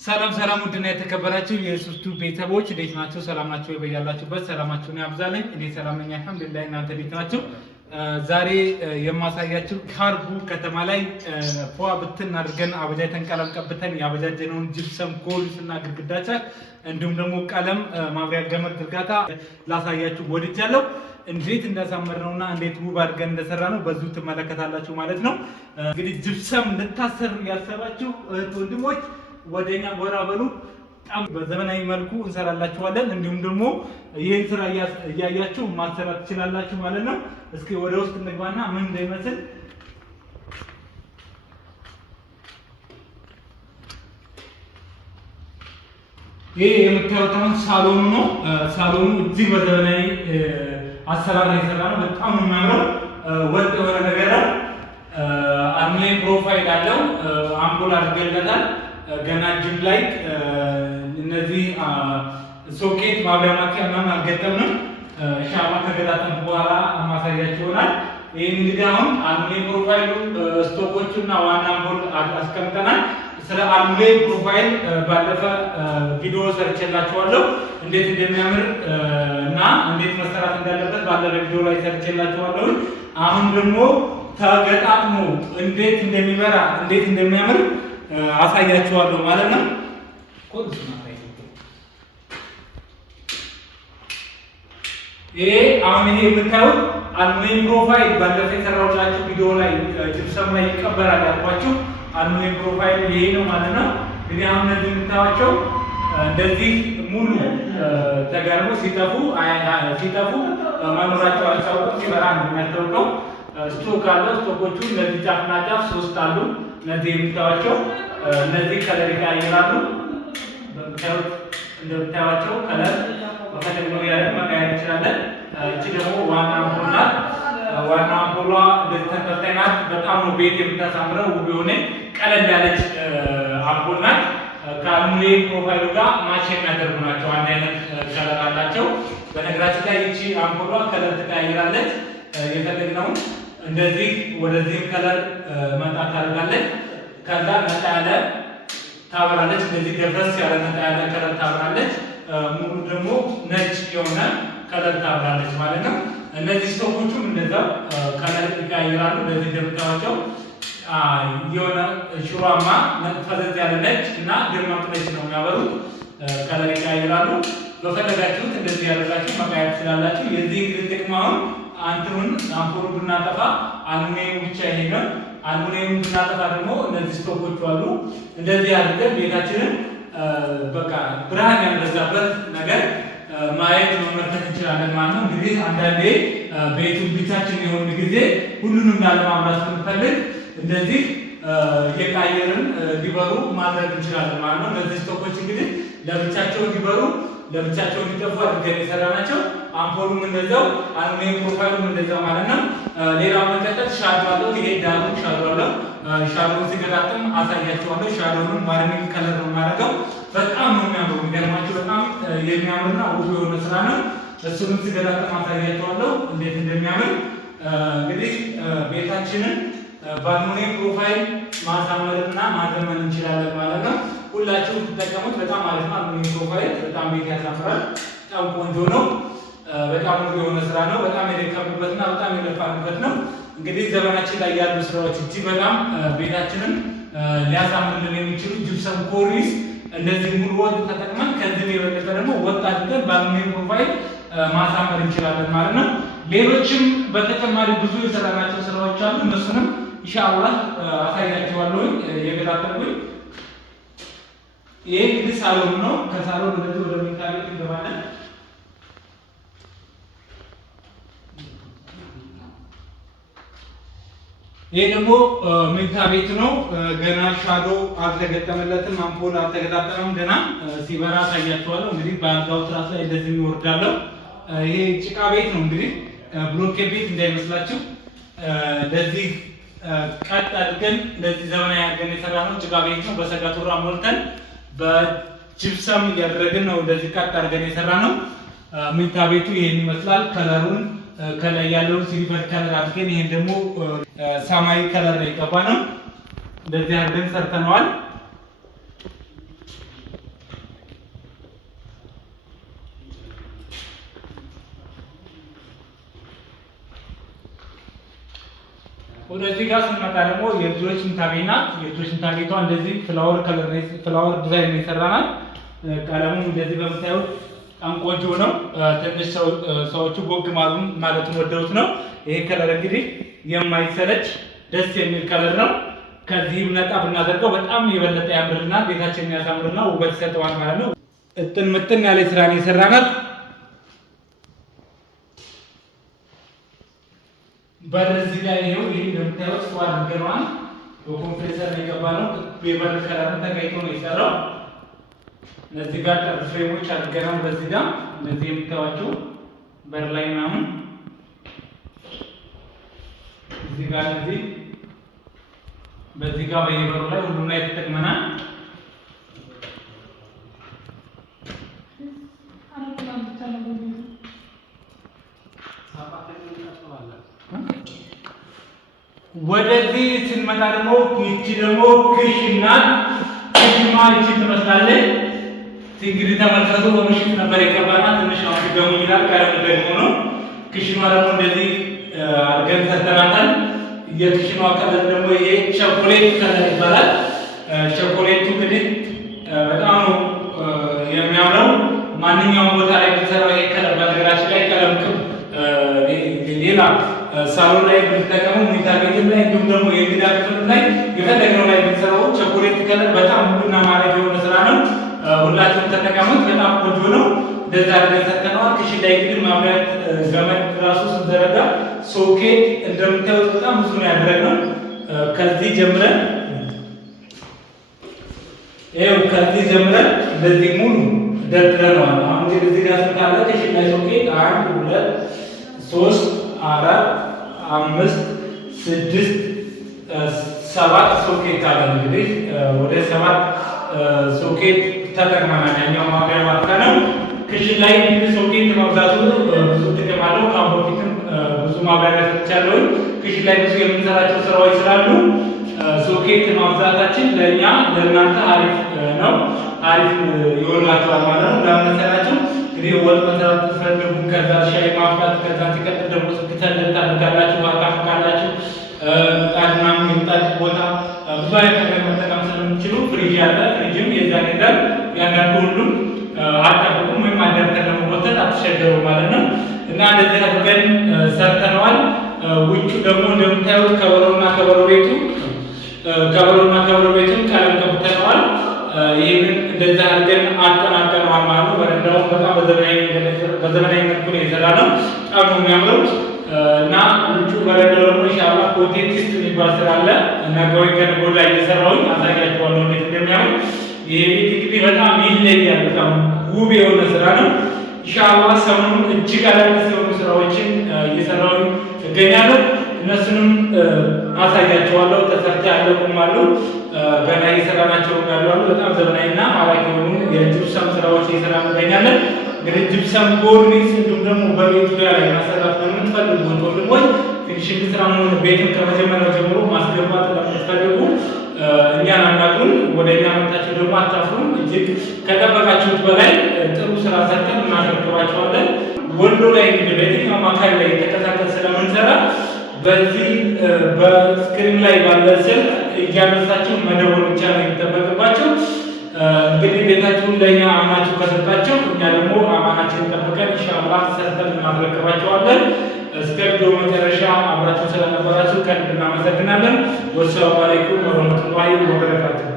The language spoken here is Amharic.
ሰላም ሰላም ውድና የተከበራችሁ የሱስቱ ቤተሰቦች እንዴት ናችሁ? ሰላም ናችሁ? በያላችሁበት ሰላማችሁን ያብዛልኝ። እኔ ሰላም ነኝ አልሐምዱሊላህ። እናንተ እንዴት ናችሁ? ዛሬ የማሳያችሁ ካርቡ ከተማ ላይ ፏ ብትን አድርገን አበጃጅተን ቀለም ቀብተን ያበጃጀነውን ጅብሰም ኮርኒስ እና ግድግዳ ቻክ እንዲሁም ደግሞ ቀለም ማብሪያ ገመድ ዝርጋታ ላሳያችሁ ወድጃለሁ። እንዴት እንዳሳመርነውና እንዴት ውብ አድርገን እንደሰራ ነው በዚሁ ትመለከታላችሁ ማለት ነው። እንግዲህ ጅብሰም ልታሰሩ ያሰባችሁ እህት ወንድሞች ወደኛ ጎራ በሉ። በጣም በዘመናዊ መልኩ እንሰራላችኋለን። እንዲሁም ደግሞ ይህን ስራ እያያችሁ ማሰራት ትችላላችሁ ማለት ነው። እስኪ ወደ ውስጥ እንግባና ምን እንደሚመስል ይሄ የምታዩት አሁን ሳሎኑ ነው። ሳሎኑ እጅግ በዘመናዊ አሰራር የሰራ ነው። በጣም የሚያምረው ወጥ የሆነ ነገር ነው። አርሜ ፕሮፋይል አለው። አምፖል አድርገንለታል። ገና ጅም ላይ እነዚህ ሶኬት ማብሪያ ማጥፊያ ምናምን አልገጠምንም። ሻማ ከገጣጠም በኋላ ማሳያችሁ ይሆናል። ይህን እንግዲህ አሁን አልሙኒየም ፕሮፋይሉ ስቶኮቹና ዋና አምፖል አስቀምጠናል። ስለ አልሙኒየም ፕሮፋይል ባለፈ ቪዲዮ ሰርቼላችኋለሁ እንዴት እንደሚያምር እና እንዴት መሰራት እንዳለበት ባለፈ ቪዲዮ ላይ ሰርቼላችኋለሁ። አሁን ደግሞ ተገጣጥሞ እንዴት እንደሚበራ እንዴት እንደሚያምር አሳያችኋለሁ ማለት ነው። ይሄ አሁን ይሄ የምታዩት አልሙኒየም ፕሮፋይል ባለፈ የሰራሁላችሁ ቪዲዮ ላይ ጅብሰም ላይ ይቀበራል ያልኳችሁ አልሙኒየም ፕሮፋይል ይሄ ነው ማለት ነው። እንግዲህ አሁን እነዚህ የምታዩቸው እንደዚህ ሙሉ ተጋርሞ ሲጠፉ መኖራቸው አልታወቅም። ሲበራ ነው የሚያስታውቀው። ስቶክ አለው። ስቶኮቹ እነዚህ ጫፍና ጫፍ 3 አሉ። እነዚህ የምታዩቸው እነዚህ ከለር ይቀያየራሉ። እንደምታዩቸው ከለር በፈለግነው ያለን መቀየር እንችላለን። እቺ ደግሞ ዋና አምፖል ናት። ዋና አምፖሏ እንደዚህ ተንጠልጣይ ናት። በጣም ነው ቤት የምታሳምረው። ውብ የሆነ ቀለል ያለች አምፖል ናት። ከአልሙኒየም ፕሮፋይሉ ጋር ማች የሚያደርጉ ናቸው። አንድ አይነት ከለር አላቸው። በነገራችን ላይ እቺ አምፖሏ ከለር ትቀያየራለች። የፈለግነውን እንደዚህ ወደዚህም ከለር መጣ ታደርጋለች። ከዛ ነጣ ያለ ታበራለች። እንደዚህ ደብረስ ያለ ነጣ ያለ ከለር ታበራለች። ሙሉ ደግሞ ነጭ የሆነ ከለር ታበራለች ማለት ነው። እነዚህ ስቶኮቹም እንደዛው ከለር ይቀያየራሉ። እንደዚህ እንደምታዩቸው የሆነ ሽሯማ ፈዘዝ ያለ ነጭ እና ደማቅ ነጭ ነው የሚያበሩት። ከለር ይቀያየራሉ። በፈለጋችሁት እንደዚህ ያደርጋችሁ መቀየር ትችላላችሁ። የዚህ እንግዲህ ጥቅም አሁን አንተውን አምፖሉ ብናጠፋ አልሙኒየም ብቻ ይሄዳል። አልሙኒየም ብናጠፋ ደግሞ እነዚህ ስቶኮቹ አሉ። እንደዚህ አድርገን ቤታችንን በቃ ብርሃን ያልበዛበት ነገር ማየት መመልከት እንችላለን ማለት ነው። እንግዲህ አንዳንዴ ቤቱን ብቻችን የሆነ ጊዜ ሁሉንም ላለማብራት ስንፈልግ እንደዚህ የቃየርን እንዲበሩ ማድረግ እንችላለን ማለት ነው። እነዚህ ስቶኮች እንግዲህ ለብቻቸው እንዲበሩ ለብቻቸው እንዲጠፉ አድርገን የሰራናቸው። አምፖሉም እንደዛው አልሙኒየም ፕሮፋይሉም እንደዛው ማለት ነው። ሌላው መቀጠል ሻዶ አለው። ይሄ ዳሩ ሻዶ አለው። ሻዶውን ሲገጣጥም አሳያችኋለሁ። ሻዶውንም ዋርኒንግ ከለር ነው የማደርገው። በጣም ነው የሚያምረው። የሚገርማችሁ በጣም የሚያምርና ውብ የሆነ ስራ ነው። እሱንም ሲገጣጥም አሳያችኋለሁ እንዴት እንደሚያምር። እንግዲህ ቤታችንን በአልሙኒየም ፕሮፋይል ማሳመርና ማዘመን እንችላለን ማለት ነው። ሁላችሁም ትጠቀሙት። በጣም አሪፍ ነው። አልሙኒየም ፕሮፋይል በጣም ቤት ያሳምራል። በጣም ቆንጆ ነው። በጣም ውብ የሆነ ስራ ነው። በጣም የደከምንበትና በጣም የለፋንበት ነው። እንግዲህ ዘመናችን ላይ ያሉ ስራዎች እጅግ በጣም ቤታችንን ሊያሳምርልን የሚችሉ ጅብሰም ኮርኒስ እንደዚህ ሙሉ ወጥ ተጠቅመን ከዚህ የበለጠ ደግሞ ወጥ አድርገን በአልሙኒየም ፕሮፋይል ማሳመር እንችላለን ማለት ነው። ሌሎችም በተጨማሪ ብዙ የሰራናቸው ስራዎች አሉ። እነሱንም ኢንሻአላህ አሳያችኋለሁ የገጣጠምኩኝ። ይሄ እንግዲህ ሳሎን ነው። ከሳሎን ወደዚህ ወደ መኝታ ቤት እንገባለን። ይሄ ደግሞ መኝታ ቤት ነው። ገና ሻዶ አልተገጠመለትም፣ አምፖል አልተገጣጠመም። ገና ሲበራ አሳያችኋለሁ። እንግዲህ በአልጋው ትራስ ላይ እንደዚህ ይወርዳለሁ። ይሄ ጭቃ ቤት ነው። እንግዲህ ብሎኬት ቤት እንዳይመስላችሁ እንደዚህ ቀጥ አድርገን እንደዚህ ዘመናዊ አድርገን የሰራነው ጭቃ ቤት ነው። በሰጋቱራ ሞልተን በጅብሰም እያደረግን ነው እንደዚህ ቀጥ አድርገን የሰራነው። መኝታ ቤቱ ይሄን ይመስላል። ከለሩን ከላይ ያለውን ሲልቨር ከለር አድርገን ይሄን ደግሞ ሰማያዊ ከለር ላይ የቀባ ነው። እንደዚህ አድርገን ሰርተነዋል። ወደዚህ ጋር ስንመጣ ደግሞ የልጆች ሽንት ቤት ናት። የልጆች ሽንት ቤቷ እንደዚህ ፍላወር ዲዛይን የሰራናት። ቀለሙ እንደዚህ በምታዩት በጣም ቆንጆ ነው። ትንሽ ሰዎቹ ቦግ ማለቱን ወደውት ነው። ይሄ ከለር እንግዲህ የማይሰለች ደስ የሚል ከለር ነው። ከዚህም ነጣ ብናደርገው በጣም የበለጠ ያምርና ቤታችንን ያሳምርና ውበት ይሰጠዋል ማለት ነው። እጥን ምጥን ያለ ስራን የሰራናት። በዚህ ላይ ይሄው ይሄ እንደምታዩት ስኳር ገርማን በኮምፕሬሰር የገባ ነው። የበር ከለር ተቀይቶ ነው የሰራው። እነዚህ ጋር ፍሬሞች አድርገናል። በዚህ ጋር እነዚህ የምታዩዋቸው በር ላይ ምናምን እዚህ ጋር እነዚህ በዚህ ጋር በየበሩ ላይ ሁሉም ላይ ተጠቅመናል። ወደዚህ ስንመጣ ደግሞ ይቺ ደግሞ ክሽና ክሽማ ይቺ ትመስላለች። እንግዲህ ተመልከቱ። በምሽት ነበር የቀባናት። ትንሽ አሁን ደግሞ ይላል ቀለም ደግሞ ነው። ክሽማ ደግሞ እንደዚህ አድርገን ሰርተናታል። የክሽኗ ከለር ደግሞ ይሄ ቸኮሌት ከለር ይባላል። ቸኮሌቱ እንግዲህ በጣም ነው የሚያምረው። ማንኛውም ቦታ ላይ ብትሰራው ይሄ ከለር በነገራችን ላይ ቀለም ቅብ ሌላ ሳሎን ላይ ብንጠቀመው መኝታ ቤትም ላይ እንዲሁም ደግሞ የእንግዳ ክፍል ላይ የፈለግነው ላይ ብንሰራው ቸኮሌት ከለር በጣም ውብና ማራኪ የሆነ ስራ ነው። ሁላችሁም ተጠቀሙት። በጣም ቆንጆ ነው። እንደዛ አድርገን ሰርተነዋል። ክሽን ላይ ግን ማብሪያት ገመድ ራሱ ስንዘረጋ ሶኬት እንደምታዩት በጣም ብዙ ነው ያደረግነው። ከዚህ ጀምረን እንደዚህ ሙሉ ደርድረነዋል። አሁን እንግዲህ እዚህ ጋር ስንት አለ? ክሽን ላይ ሶኬት 1 2 3 4 5 6 7 ሶኬት አለ። እንግዲህ ወደ 7 ሶኬት ተጠቅመናል። ያኛው ማብሪያ ማለት ነው። ክሽን ላይ እንግዲህ ሶኬት ማብዛቱ ብዙ ጥቅም አለው። ከአሁን በፊትም ብዙ ማብራሪያ ሰጥቻለሁ። ክሽን ላይ ብዙ የምንሰራቸው ስራዎች ስላሉ ሶኬት ማብዛታችን ለእኛ ለእናንተ አሪፍ ነው። አሪፍ ይሆንላችኋል ማለት ነው። ለምንሰራቸው እንግዲህ ወጥ መስራት ትፈልጉ፣ ከዛ ሻይ ማፍላት፣ ከዛ ሲቀጥል ደግሞ ስትሰልል ታደርጋላችሁ፣ ታካፍላላችሁ። ምጣድና የምጣድ ቦታ ብዙ አይነት ነገር መጠቀም ስለምትችሉ ፍሪጅ ያለ ፍሪጅም የዛን ይዛል ያንዳንዱ ሁሉም አጠብቁም ወይም አዳምጠን ለመወሰድ አትቸገሩ ማለት ነው። እና እንደዚህ አድርገን ሰርተነዋል። ውጭ ደግሞ እንደምታዩት ከበሮና ከበሮ ቤቱን ቀለም ቀብተነዋል። ይህንን እንደዛ አድርገን አጠናቀነዋል ማለት ነው። በረንዳውም በጣም በዘመናዊ መልኩ ነው የሰራነው። በጣም ነው የሚያምረው። እና ውጭ በረንዳው ደግሞ ኢንሻአላህ ኮንቴንቲስት የሚባል ስራ አለ። ነገ ወይ ከነገ ወዲያ እየሰራሁኝ አሳያችኋለሁ እንዴት እንደሚያምር። ይሄ ቤት እንግዲህ በጣም ይለያል። በጣም ውብ የሆነ ስራ ነው። ኢንሻአላህ ሰሞኑን እጅግ አዳዲስ የሆኑ ስራዎችን እየሰራሁ እገኛለሁ። እነሱንም አሳያቸዋለሁ። ተሰርተው ያለቁም አሉ፣ ገና እየሰራናቸው ያሉ አሉ። በጣም ዘመናዊና ማራኪ የሆኑ የጅፕሰም ስራዎች እየሰራን እንገኛለን። እንግዲህ ጅፕሰም ኮርኒስ እንዲሁም ደግሞ በቤቱ ላይ ማሰራት ለምትፈልጉ ወንድሞች ፊኒሽንግ ስራ ነው። ቤቱን ከመጀመሪያው ጀምሮ ማስገባት ለምትፈልጉ እኛን አናግሩን። ወደ እኛ መጣችሁ ደግሞ አታፍሩም። እጅግ ከጠበቃችሁት በላይ ጥሩ ስራ ሰርተን እናስረክባችኋለን። ወሎ ላይ እንግዲህ በየትኛውም አካል ላይ ተከታተል ስለምንሰራ በዚህ በስክሪን ላይ ባለ ስልክ እያነሳችሁ መደወል ብቻ ነው የሚጠበቅባቸው። እንግዲህ ቤታችሁን ለእኛ አምናችሁ ከሰጣችሁ እኛ ደግሞ አማናችንን ጠብቀን ኢንሻአላህ ሰርተን እናስረክባቸዋለን። እስከ ቪዲዮ መጨረሻ አብራችሁ ስለነበራችሁ ከልብ እናመሰግናለን። ወሰላሙ አለይኩም ወረህመቱላሂ ወበረካቱሁ።